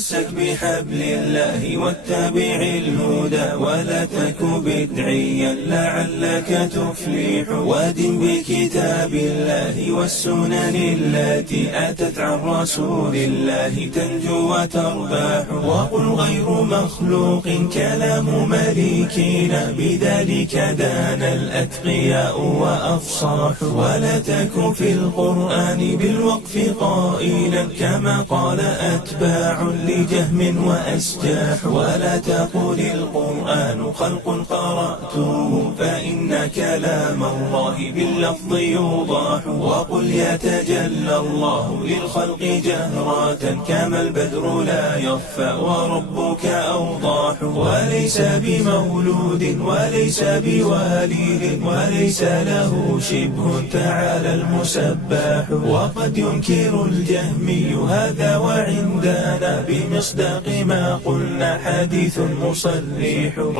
تمسك بحبل الله واتبع الهدى ولا تك بدعيا لعلك تفلح ودن بكتاب الله والسنن التي أتت عن رسول الله تنجو وترباح وقل غير مخلوق كلام مليكنا بذلك دان الأتقياء وأفصاح ولا تك في القرآن بالوقف قائلا كما قال أتباع لجهم وأسجاح ولا تقل القرآن خلق قرأته فإن كلام الله باللفظ يوضاح وقل يتجلى الله للخلق جهرة كما البدر لا يخفى وربك أوضاح وليس بمولود وليس بوالد وليس له شبه تعالى المسبح وقد ينكر الجهمي هذا وعندنا بمصداق ما قلنا حديث مصرح